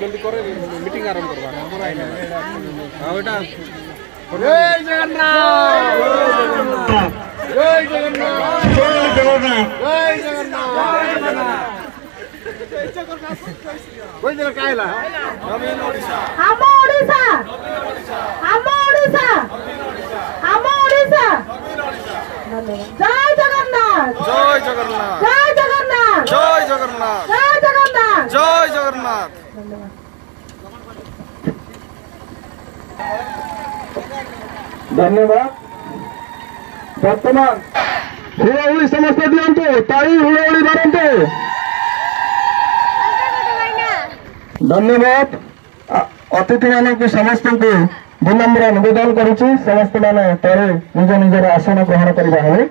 जल्दी करे मीटिंग आरंभ करवा हां बेटा जय जगन्नाथ जय जगन्नाथ जय जगन्नाथ जय जगन्नाथ कोई जरा कायला हम ओडिशा हम ओडिशा हम ओडिशा हम ओडिशा जय जगन्नाथ जय जगन्नाथ जय जगन्नाथ जय जगन्नाथ जय जगन्नाथ जय जगन्नाथ धन्यवाद बर्तमान हुड़ाहुड़ी समस्त दियंतु ताई हुड़ाहुड़ी मारंतु धन्यवाद अतिथि मानक समस्त को विनम्र निवेदन करुछि समस्त माने तरे निज निजर आसन ग्रहण करिबा हेले